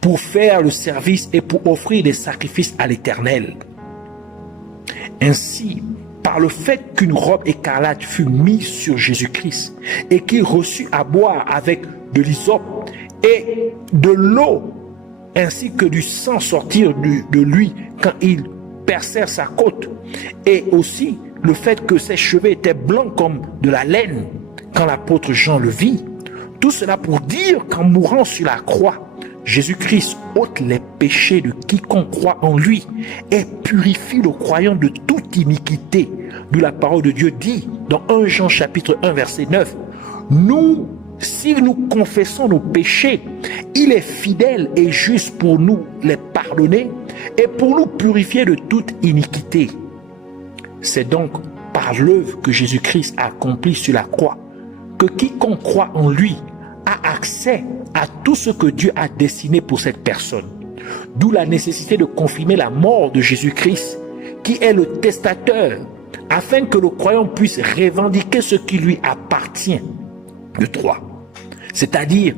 pour faire le service et pour offrir des sacrifices à l'Éternel. Ainsi, par le fait qu'une robe écarlate fut mise sur Jésus-Christ et qu'il reçut à boire avec de l'hysope et de l'eau, ainsi que du sang sortir de lui quand il perçait sa côte, et aussi le fait que ses cheveux étaient blancs comme de la laine quand l'apôtre Jean le vit, tout cela pour dire qu'en mourant sur la croix, Jésus-Christ ôte les péchés de quiconque croit en lui et purifie le croyant de toute iniquité. D'où la parole de Dieu dit dans 1 Jean chapitre 1 verset 9, nous, si nous confessons nos péchés, il est fidèle et juste pour nous les pardonner et pour nous purifier de toute iniquité. C'est donc par l'œuvre que Jésus-Christ a accomplie sur la croix que quiconque croit en lui a accès à tout ce que Dieu a destiné pour cette personne. D'où la nécessité de confirmer la mort de Jésus-Christ, qui est le testateur, afin que le croyant puisse revendiquer ce qui lui appartient de droit, c'est-à-dire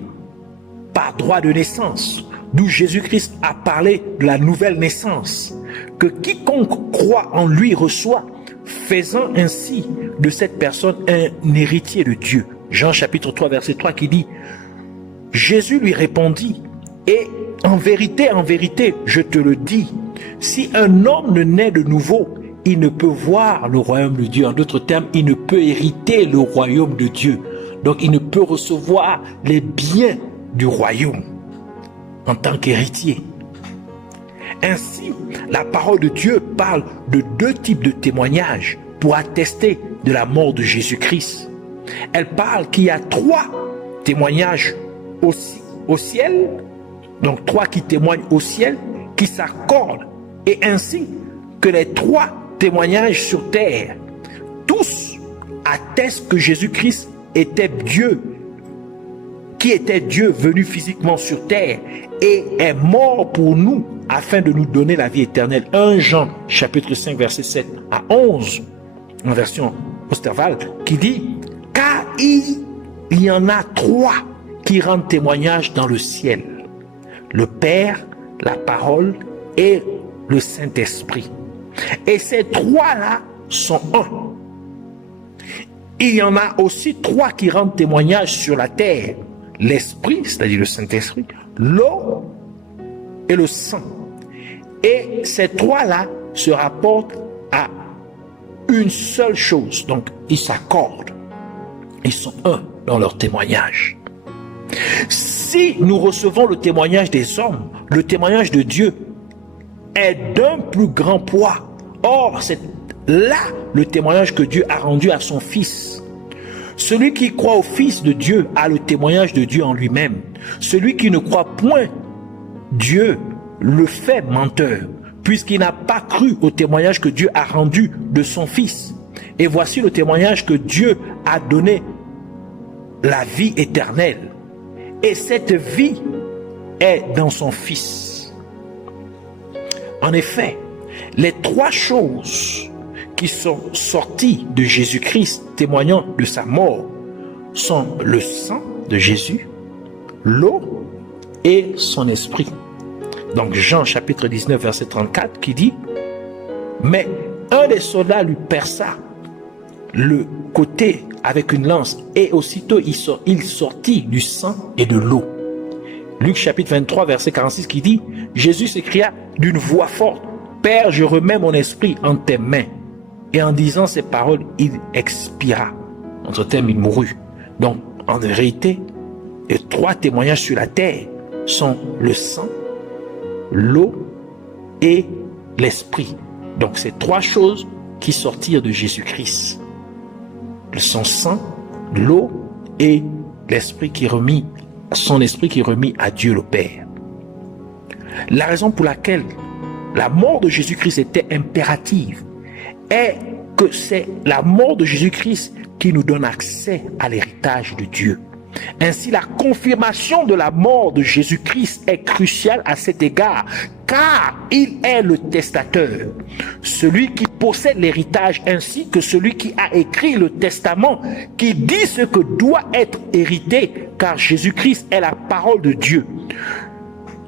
par droit de naissance. D'où Jésus-Christ a parlé de la nouvelle naissance, que quiconque croit en lui reçoit, faisant ainsi de cette personne un héritier de Dieu. Jean chapitre 3 verset 3 qui dit, Jésus lui répondit, et en vérité, je te le dis, si un homme ne naît de nouveau, il ne peut voir le royaume de Dieu. En d'autres termes, il ne peut hériter le royaume de Dieu. Donc il ne peut recevoir les biens du royaume en tant qu'héritier. Ainsi, la parole de Dieu parle de deux types de témoignages pour attester de la mort de Jésus-Christ. Elle parle qu'il y a trois témoignages au ciel, donc trois qui témoignent au ciel, qui s'accordent, et ainsi que les trois témoignages sur terre. Tous attestent que Jésus-Christ était Dieu, qui était Dieu venu physiquement sur terre et est mort pour nous afin de nous donner la vie éternelle. 1 Jean chapitre 5 verset 7 à 11 en version Osterwald qui dit, car il y en a trois qui rendent témoignage dans le ciel, le Père, la parole et le Saint-Esprit. Et ces trois-là sont un. Il y en a aussi trois qui rendent témoignage sur la terre, l'Esprit, c'est-à-dire le Saint-Esprit, l'eau et le sang. Et ces trois-là se rapportent à une seule chose. Donc, ils s'accordent. Ils sont un dans leur témoignage. Si nous recevons le témoignage des hommes, le témoignage de Dieu est d'un plus grand poids. Or, c'est là le témoignage que Dieu a rendu à son Fils. Celui qui croit au Fils de Dieu a le témoignage de Dieu en lui-même. Celui qui ne croit point Dieu le fait menteur, puisqu'il n'a pas cru au témoignage que Dieu a rendu de son Fils. Et voici le témoignage que Dieu a donné, la vie éternelle. Et cette vie est dans son Fils. En effet, les trois choses qui sont sorties de Jésus-Christ témoignant de sa mort sont le sang de Jésus, l'eau et son esprit. Donc Jean chapitre 19 verset 34 qui dit, mais un des soldats lui perça le côté avec une lance et aussitôt il sortit du sang et de l'eau. Luc chapitre 23 verset 46 qui dit, Jésus s'écria d'une voix forte, Père, je remets mon esprit en tes mains. Et en disant ces paroles, il expira. En d'autres termes, il mourut. Donc, en vérité, les trois témoignages sur la terre sont le sang, l'eau et l'esprit. Donc, ces trois choses qui sortirent de Jésus-Christ. Son sang, l'eau et l'esprit qui remit, son esprit qui remit à Dieu le Père. La raison pour laquelle la mort de Jésus-Christ était impérative est que c'est la mort de Jésus-Christ qui nous donne accès à l'héritage de Dieu. Ainsi, la confirmation de la mort de Jésus-Christ est cruciale à cet égard, car il est le testateur, celui qui possède l'héritage, ainsi que celui qui a écrit le testament, qui dit ce que doit être hérité, car Jésus-Christ est la parole de Dieu.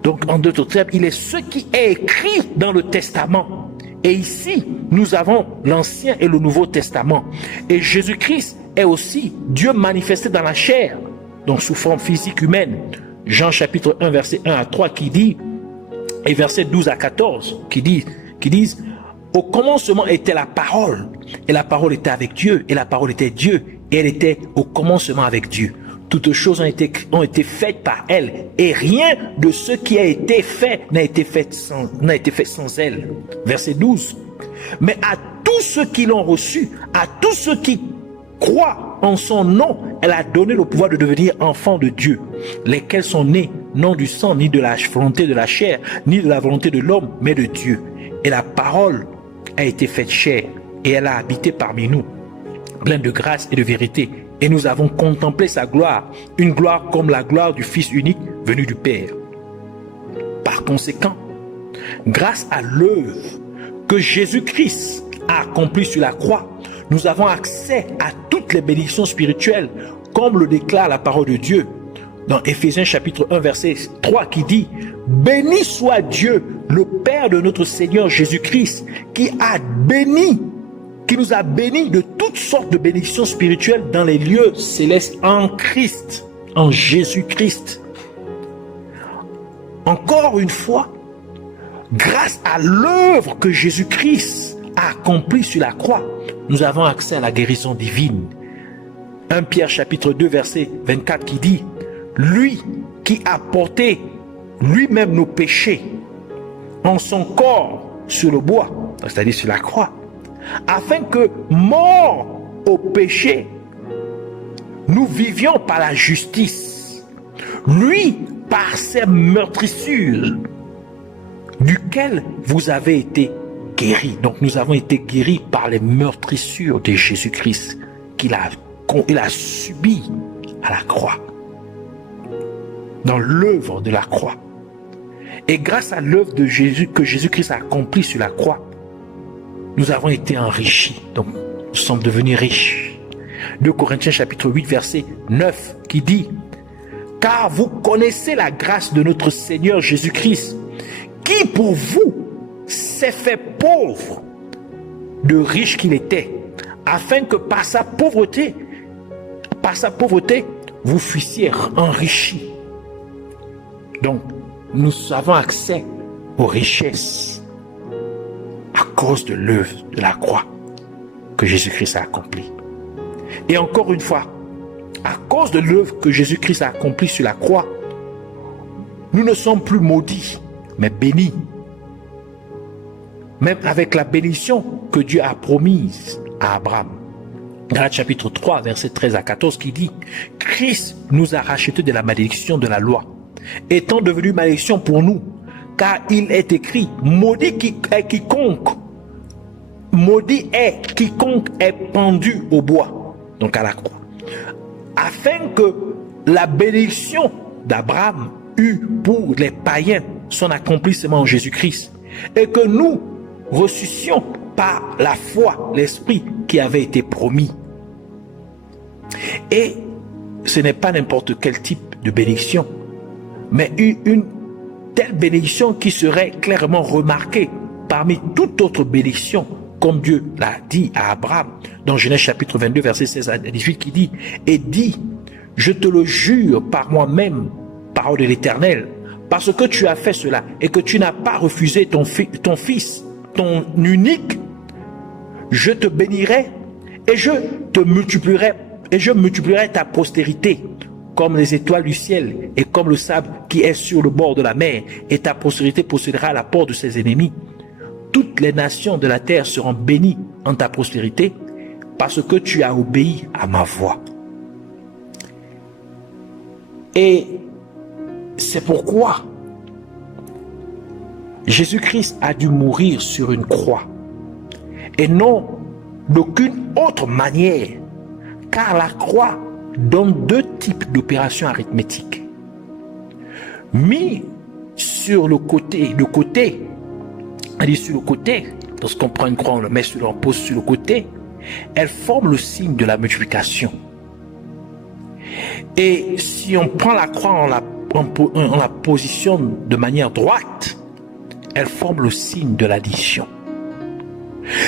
Donc, en d'autres termes, il est ce qui est écrit dans le Testament. Et ici, nous avons l'Ancien et le Nouveau Testament. Et Jésus-Christ est aussi Dieu manifesté dans la chair, donc sous forme physique humaine. Jean chapitre 1, verset 1 à 3 qui dit, et verset 12 à 14 qui disent, au commencement était la parole, et la parole était avec Dieu, et la parole était Dieu, et elle était au commencement avec Dieu. Toutes choses ont été faites par elle, et rien de ce qui a été fait n'a été fait sans elle. Verset 12. Mais à tous ceux qui l'ont reçu, à tous ceux qui croient en son nom, elle a donné le pouvoir de devenir enfants de Dieu, lesquels sont nés non du sang, ni de la volonté de la chair, ni de la volonté de l'homme, mais de Dieu. Et la parole a été faite chair, et elle a habité parmi nous, pleine de grâce et de vérité. Et nous avons contemplé sa gloire, une gloire comme la gloire du Fils unique venu du Père. Par conséquent, grâce à l'œuvre que Jésus-Christ a accomplie sur la croix, nous avons accès à toutes les bénédictions spirituelles, comme le déclare la parole de Dieu dans Éphésiens chapitre 1 verset 3 qui dit « Béni soit Dieu, le Père de notre Seigneur Jésus-Christ, qui nous a bénis de toutes sortes de bénédictions spirituelles dans les lieux célestes en Christ, en Jésus-Christ. » Encore une fois, grâce à l'œuvre que Jésus-Christ a accomplie sur la croix, nous avons accès à la guérison divine. 1 Pierre chapitre 2 verset 24 qui dit « Lui qui a porté lui-même nos péchés en son corps sur le bois, c'est-à-dire sur la croix, afin que, morts au péché, nous vivions par la justice. Lui, par ses meurtrissures, duquel vous avez été guéris. » Donc nous avons été guéris par les meurtrissures de Jésus-Christ qu'il a subi à la croix, dans l'œuvre de la croix. Et grâce à l'œuvre de Jésus que Jésus-Christ a accomplie sur la croix, nous avons été enrichis. Donc nous sommes devenus riches. 2 Corinthiens chapitre 8 verset 9 qui dit « Car vous connaissez la grâce de notre Seigneur Jésus-Christ, qui pour vous s'est fait pauvre, de riche qu'il était, afin que par sa pauvreté, vous fussiez enrichis. » Donc, nous avons accès aux richesses à cause de l'œuvre de la croix que Jésus-Christ a accomplie. Et encore une fois, à cause de l'œuvre que Jésus-Christ a accomplie sur la croix, nous ne sommes plus maudits, mais bénis. Même avec la bénédiction que Dieu a promise à Abraham. Galates chapitre 3, verset 13 à 14 qui dit « Christ nous a rachetés de la malédiction de la loi, étant devenu malédiction pour nous, car il est écrit, maudit est quiconque est pendu au bois, donc à la croix, afin que la bénédiction d'Abraham eût pour les païens son accomplissement en Jésus-Christ, et que nous reçussions par la foi l'Esprit qui avait été promis. » Et ce n'est pas n'importe quel type de bénédiction, mais une telle bénédiction qui serait clairement remarquée parmi toute autre bénédiction, comme Dieu l'a dit à Abraham dans Genèse chapitre 22 verset 16 à 18 qui dit « Et dit, je te le jure par moi-même, parole de l'Éternel, parce que tu as fait cela et que tu n'as pas refusé ton fils, ton unique, je te bénirai et je multiplierai ta postérité comme les étoiles du ciel et comme le sable qui est sur le bord de la mer, et ta postérité possédera la porte de ses ennemis. Toutes les nations de la terre seront bénies en ta postérité parce que tu as obéi à ma voix. » Et c'est pourquoi Jésus-Christ a dû mourir sur une croix, et non d'aucune autre manière, car la croix donne deux types d'opérations arithmétiques. Mis sur le côté, lorsqu'on prend une croix, on le met on pose sur le côté, elle forme le signe de la multiplication. Et si on prend la croix, on la positionne de manière droite, elle forme le signe de l'addition.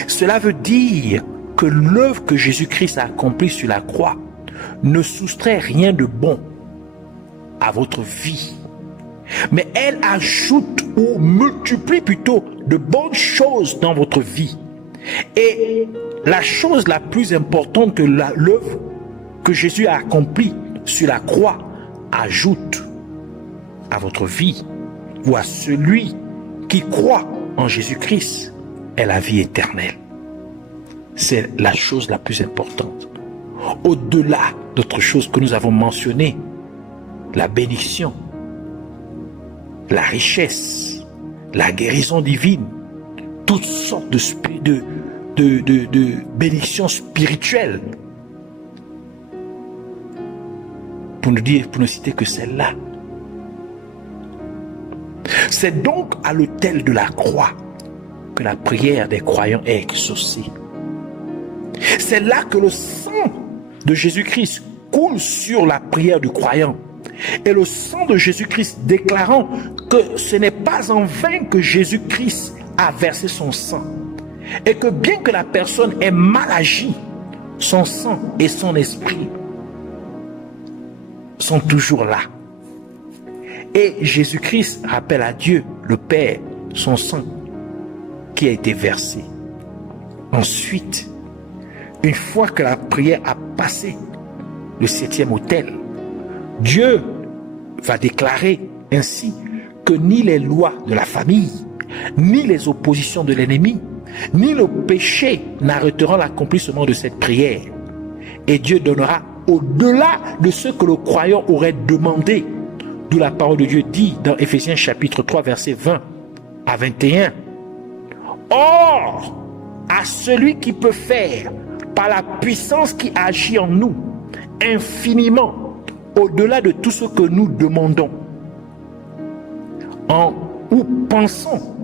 Cela veut dire que l'œuvre que Jésus-Christ a accomplie sur la croix ne soustrait rien de bon à votre vie, mais elle ajoute ou multiplie plutôt de bonnes choses dans votre vie. Et la chose la plus importante que l'œuvre que Jésus a accomplie sur la croix ajoute à votre vie ou à celui qui croit en Jésus-Christ est la vie éternelle. C'est la chose la plus importante. Au-delà d'autres choses que nous avons mentionnées, la bénédiction, la richesse, la guérison divine, toutes sortes de bénédictions spirituelles. Pour ne citer que celle-là. C'est donc à l'autel de la croix que la prière des croyants est exaucée. C'est là que le sang de Jésus-Christ coule sur la prière du croyant. Et le sang de Jésus-Christ déclarant que ce n'est pas en vain que Jésus-Christ a versé son sang. Et que bien que la personne ait mal agi, son sang et son esprit sont toujours là. Et Jésus-Christ rappelle à Dieu, le Père, son sang qui a été versé. Ensuite, une fois que la prière a passé le 7e autel, Dieu va déclarer ainsi que ni les lois de la famille, ni les oppositions de l'ennemi, ni le péché n'arrêteront l'accomplissement de cette prière. Et Dieu donnera au-delà de ce que le croyant aurait demandé. D'où la parole de Dieu dit dans Éphésiens chapitre 3 versets 20 à 21. Or, à celui qui peut faire par la puissance qui agit en nous infiniment au-delà de tout ce que nous demandons ou pensons,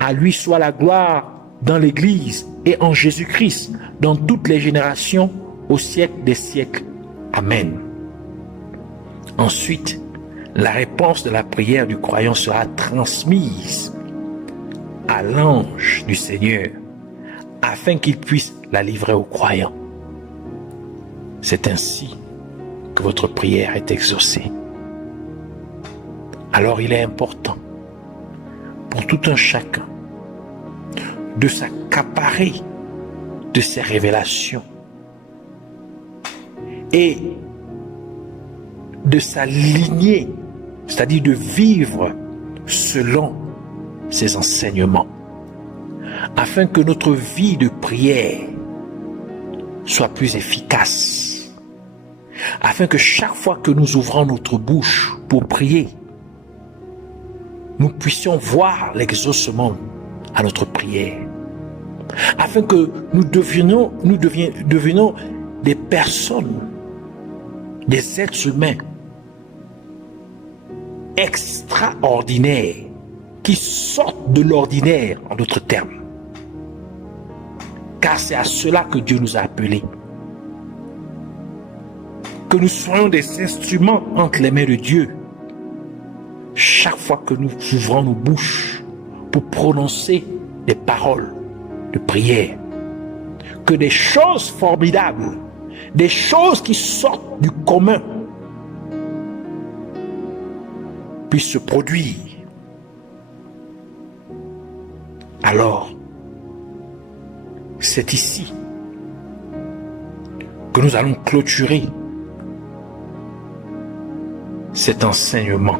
à lui soit la gloire dans l'Église et en Jésus-Christ dans toutes les générations au siècle des siècles. Amen. Ensuite, la réponse de la prière du croyant sera transmise à l'ange du Seigneur afin qu'il puisse la livrer au croyant. C'est ainsi que votre prière est exaucée. Alors il est important pour tout un chacun de s'accaparer de ces révélations et de s'aligner, c'est-à-dire de vivre selon ces enseignements, afin que notre vie de prière soit plus efficace, afin que chaque fois que nous ouvrons notre bouche pour prier, nous puissions voir l'exaucement à notre prière, afin que nous devenions des personnes, des êtres humains extraordinaires qui sortent de l'ordinaire, en d'autres termes. Car c'est à cela que Dieu nous a appelés. Que nous soyons des instruments entre les mains de Dieu chaque fois que nous ouvrons nos bouches pour prononcer des paroles de prière. Que des choses formidables, des choses qui sortent du commun puissent se produire. Alors, c'est ici que nous allons clôturer cet enseignement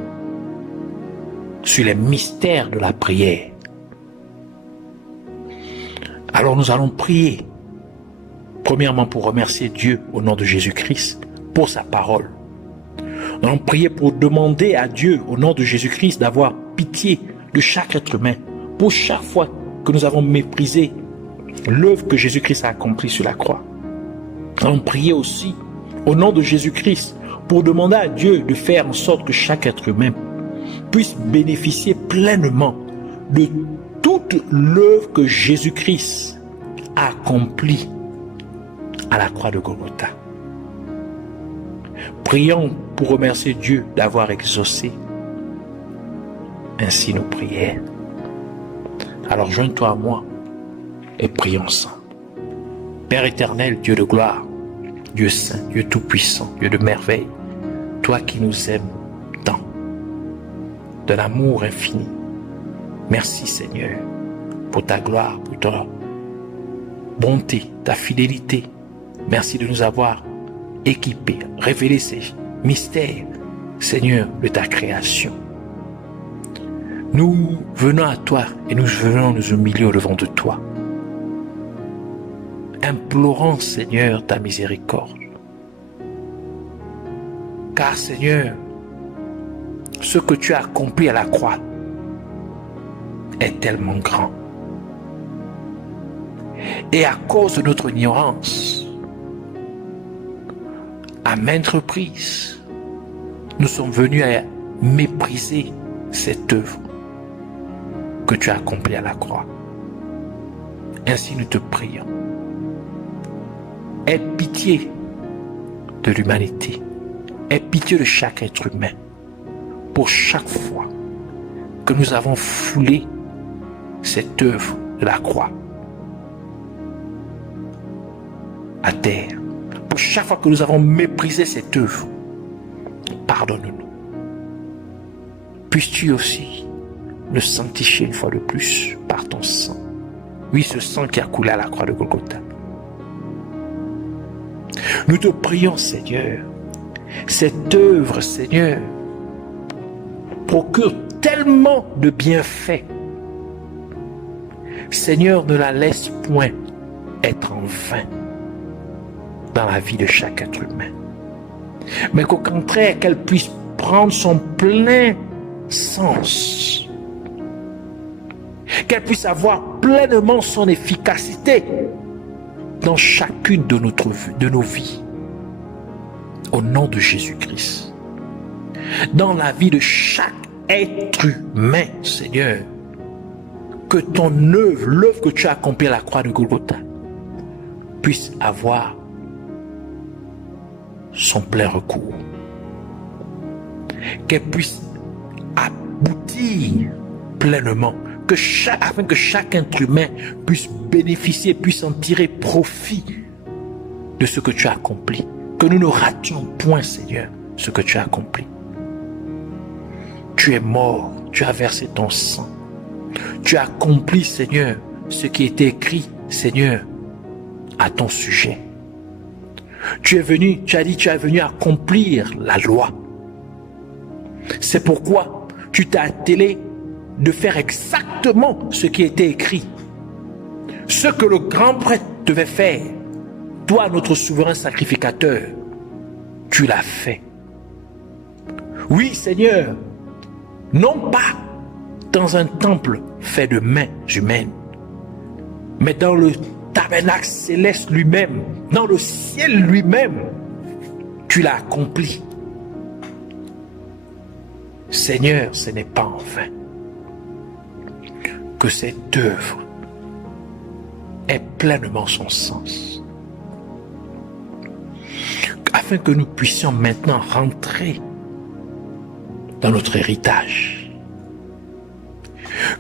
sur les mystères de la prière. Alors nous allons prier, premièrement pour remercier Dieu au nom de Jésus-Christ pour sa parole. Nous allons prier pour demander à Dieu au nom de Jésus-Christ d'avoir pitié de chaque être humain pour chaque fois que nous avons méprisé l'œuvre que Jésus-Christ a accomplie sur la croix. Nous allons prier aussi au nom de Jésus-Christ pour demander à Dieu de faire en sorte que chaque être humain puisse bénéficier pleinement de toute l'œuvre que Jésus-Christ a accomplie à la croix de Golgotha. Prions pour remercier Dieu d'avoir exaucé ainsi nos prières. Alors joins-toi à moi et prions ensemble. Père éternel, Dieu de gloire, Dieu saint, Dieu tout-puissant, Dieu de merveille, toi qui nous aimes tant, de l'amour infini, merci Seigneur pour ta gloire, pour ta bonté, ta fidélité. Merci de nous avoir équipés, révélé ces mystères, Seigneur, de ta création. Nous venons à toi et nous venons nous humilier au devant de toi, implorant, Seigneur, ta miséricorde. Car, Seigneur, ce que tu as accompli à la croix est tellement grand. Et à cause de notre ignorance, à maintes reprises, nous sommes venus à mépriser cette œuvre que tu as accomplie à la croix. Ainsi nous te prions. Aie pitié de l'humanité. Aie pitié de chaque être humain. Pour chaque fois que nous avons foulé cette œuvre de la croix à terre. Pour chaque fois que nous avons méprisé cette œuvre, pardonne-nous. Puisses-tu aussi le sanctifier une fois de plus par ton sang. Oui, ce sang qui a coulé à la croix de Golgotha. Nous te prions, Seigneur, cette œuvre, Seigneur, procure tellement de bienfaits. Seigneur, ne la laisse point être en vain dans la vie de chaque être humain, mais qu'au contraire, qu'elle puisse prendre son plein sens, qu'elle puisse avoir pleinement son efficacité dans chacune de nos vies, au nom de Jésus-Christ, dans la vie de chaque être humain, Seigneur, que ton œuvre, l'œuvre que tu as accomplie à la croix de Golgotha, puisse avoir son plein recours, qu'elle puisse aboutir pleinement, afin que chaque être humain puisse bénéficier, puisse en tirer profit de ce que tu as accompli, que nous ne rations point, Seigneur, ce que tu as accompli. Tu es mort, tu as versé ton sang, tu as accompli, Seigneur, ce qui était écrit, Seigneur, à ton sujet. Tu as dit, tu es venu accomplir la loi. C'est pourquoi tu t'es attelé de faire exactement ce qui était écrit. Ce que le grand prêtre devait faire, toi, notre souverain sacrificateur, tu l'as fait. Oui, Seigneur, non pas dans un temple fait de mains humaines, mais dans le tabernacle céleste lui-même, dans le ciel lui-même, tu l'as accompli. Seigneur, ce n'est pas en vain que cette œuvre ait pleinement son sens, afin que nous puissions maintenant rentrer dans notre héritage.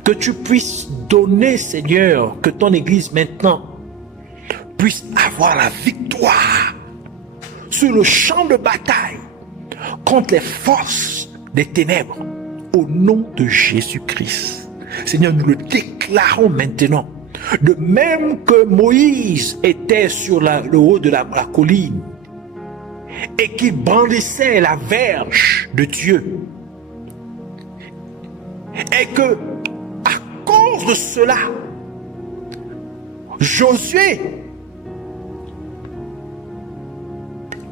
Que tu puisses donner, Seigneur, que ton Église maintenant puisse avoir la victoire sur le champ de bataille contre les forces des ténèbres, au nom de Jésus-Christ. Seigneur, nous le déclarons maintenant. De même que Moïse était sur le haut de la colline et qu'il brandissait la verge de Dieu, et que à cause de cela, Josué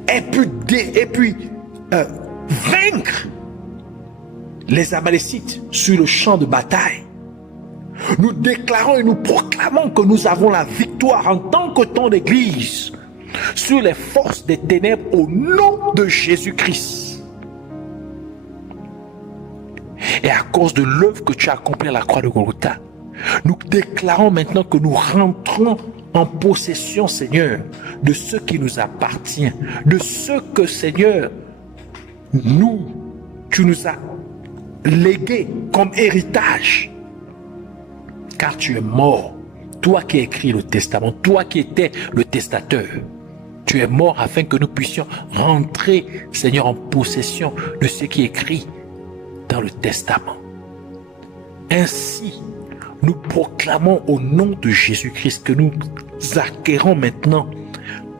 ait pu vaincre les Amalécites sur le champ de bataille. Nous déclarons et nous proclamons que nous avons la victoire en tant que ton Église sur les forces des ténèbres au nom de Jésus-Christ. Et à cause de l'œuvre que tu as accomplie à la croix de Golgotha, nous déclarons maintenant que nous rentrons en possession, Seigneur, de ce qui nous appartient, de ce que, Seigneur, tu nous as légué comme héritage. Car tu es mort, toi qui as écrit le testament, toi qui étais le testateur. Tu es mort afin que nous puissions rentrer, Seigneur, en possession de ce qui est écrit dans le testament. Ainsi, nous proclamons au nom de Jésus-Christ que nous acquérons maintenant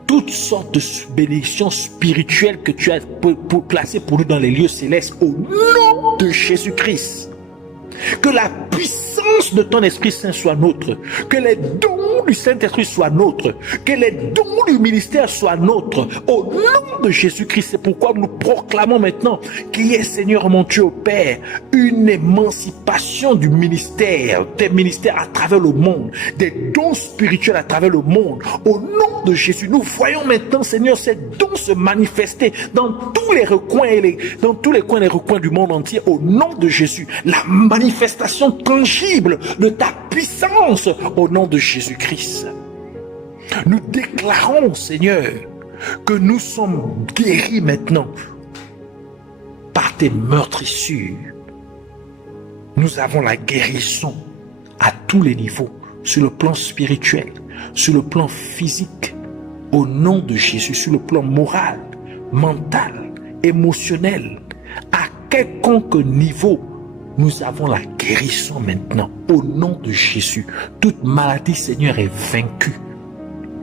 toutes sortes de bénédictions spirituelles que tu as placées pour nous dans les lieux célestes au nom de Jésus-Christ. Que la puissance de ton Esprit Saint soit nôtre, que les dons du Saint-Esprit soient nôtres, que les dons du ministère soient nôtres, au nom de Jésus-Christ. C'est pourquoi nous proclamons maintenant qu'il y ait, Seigneur mon Dieu, Père, une émancipation du ministère, des ministères à travers le monde, des dons spirituels à travers le monde. Au nom de Jésus, nous voyons maintenant, Seigneur, ces dons se manifester dans tous les recoins dans tous les coins et les recoins du monde entier. Au nom de Jésus, la manifestation tangible de ta puissance au nom de Jésus-Christ. Nous déclarons, Seigneur, que nous sommes guéris maintenant par tes meurtrissures. Nous avons la guérison à tous les niveaux, sur le plan spirituel, sur le plan physique, au nom de Jésus, sur le plan moral, mental, émotionnel, à quelconque niveau. Nous avons la guérison maintenant, au nom de Jésus. Toute maladie, Seigneur, est vaincue.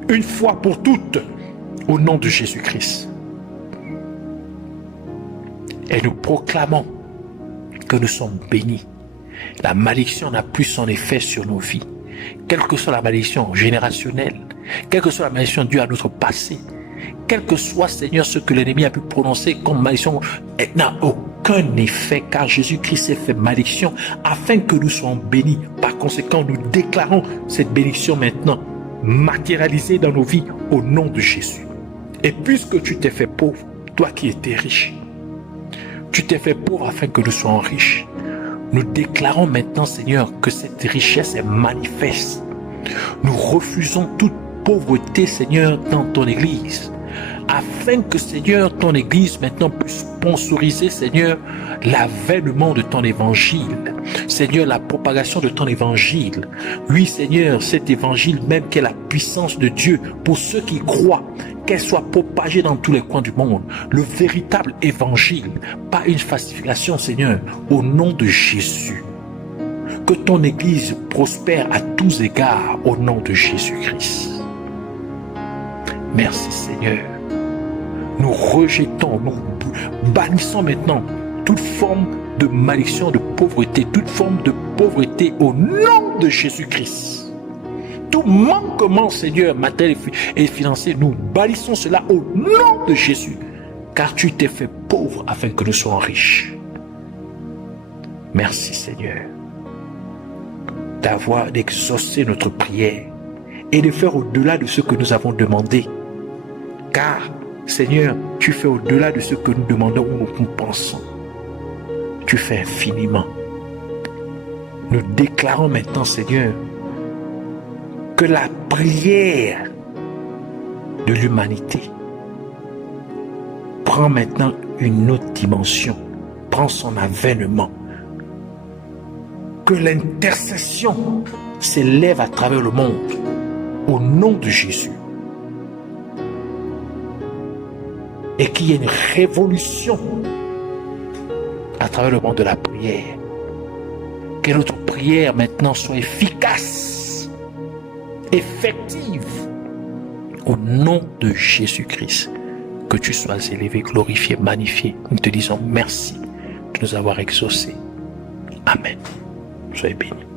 Une fois pour toutes, au nom de Jésus-Christ. Et nous proclamons que nous sommes bénis. La malédiction n'a plus son effet sur nos vies. Quelle que soit la malédiction générationnelle, quelle que soit la malédiction due à notre passé, quel que soit, Seigneur, ce que l'ennemi a pu prononcer comme malédiction, n'a aucun effet, car Jésus-Christ s'est fait malédiction afin que nous soyons bénis. Par conséquent, nous déclarons cette bénédiction maintenant matérialisée dans nos vies au nom de Jésus. Et puisque tu t'es fait pauvre, toi qui étais riche, tu t'es fait pauvre afin que nous soyons riches. Nous déclarons maintenant, Seigneur, que cette richesse est manifeste. Nous refusons toute pauvreté, Seigneur, dans ton Église, afin que, Seigneur, ton Église maintenant puisse sponsoriser, Seigneur, l'avènement de ton évangile. Seigneur, la propagation de ton évangile. Oui, Seigneur, cet évangile même qui est la puissance de Dieu pour ceux qui croient, qu'elle soit propagée dans tous les coins du monde. Le véritable évangile, pas une falsification, Seigneur, au nom de Jésus. Que ton Église prospère à tous égards au nom de Jésus-Christ. Merci, Seigneur. Nous rejetons, nous bannissons maintenant toute forme de malédiction, de pauvreté, toute forme de pauvreté au nom de Jésus-Christ. Tout manquement, Seigneur, matériel et financier, nous bannissons cela au nom de Jésus, car tu t'es fait pauvre afin que nous soyons riches. Merci, Seigneur, d'avoir exaucé notre prière et de faire au-delà de ce que nous avons demandé. Car, Seigneur, tu fais au-delà de ce que nous demandons ou nous pensons. Tu fais infiniment. Nous déclarons maintenant, Seigneur, que la prière de l'humanité prend maintenant une autre dimension, prend son avènement. Que l'intercession s'élève à travers le monde au nom de Jésus. Et qu'il y ait une révolution à travers le monde de la prière. Que notre prière maintenant soit efficace, effective, au nom de Jésus-Christ. Que tu sois élevé, glorifié, magnifié. Nous te disons merci de nous avoir exaucés. Amen. Soyez bénis.